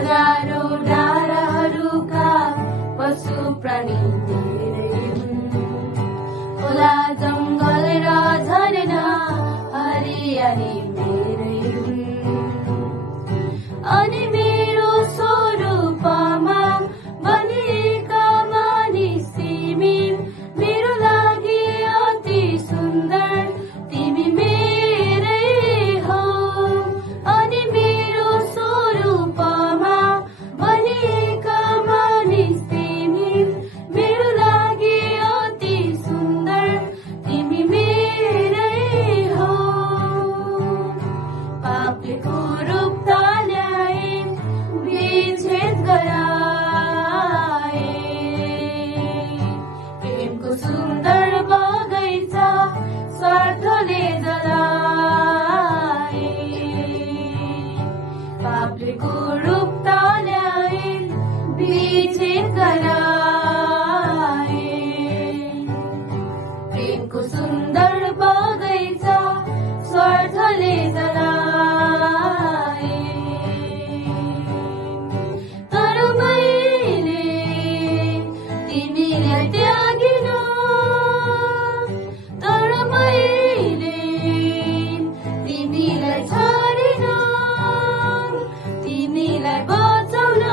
हजारौं डाँडाहरूका पशु प्राणी धेरै हुन्। खोला जङ्गल र झरना हरियाली मेरै हुन्। अनि मेरो स्वरूपमा बनिएका मानिस तिमी मेरो लागि अति सुन्दर तिमी मेरै हौ। अनि मेरो स्वरूपमा बनिएका मानिस तिमी मेरो लागि अति सुन्दर तिमी मेरै हौ। पापले कुरूपता ल्याए विच्छेद गराए प्रेमको सुन्दर बगैँचा स्वार्थले जलाए। पापले कुरूपता ल्याए विच्छेद गराए प्रेमको सुन्दर बगैँचा स्वार्थले जलाए। तर मैले तिमीलाई त्यागिन, तर मैले तिमीलाई छाडिन, तिमीलाई बचाउन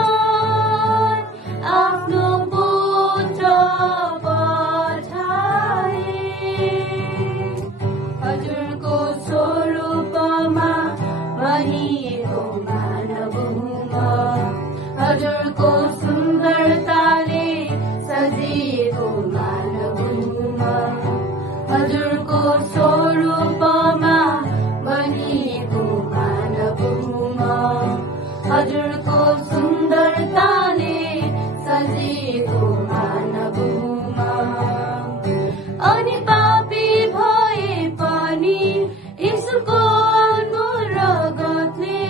आफ्नो पुत्र पठाए। हजुरको स्वरूपमा बनिएको मानव हुँ म, हजुरको सुन्दरताले सजिएको मानव हुँ म। हजुरको स्वरूपमा बनिएको मानव हुँ म, हजुरको सुन्दरताले सजिएको मानव हुँ म। अनि पापी भए पनि यीशुको अनमोल रगतले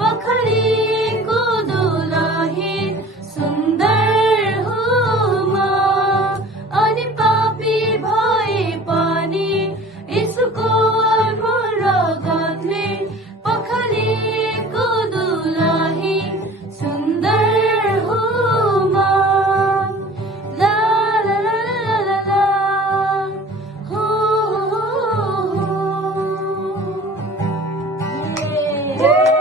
पखालिएको दुलही सुन्दर हुँ म। अनि पापी भए पनि यीशुको अनमोल रगतले पखालिएको दुलही सुन्दर हुँ म। ला ला ला ला ला ला हो हो हो।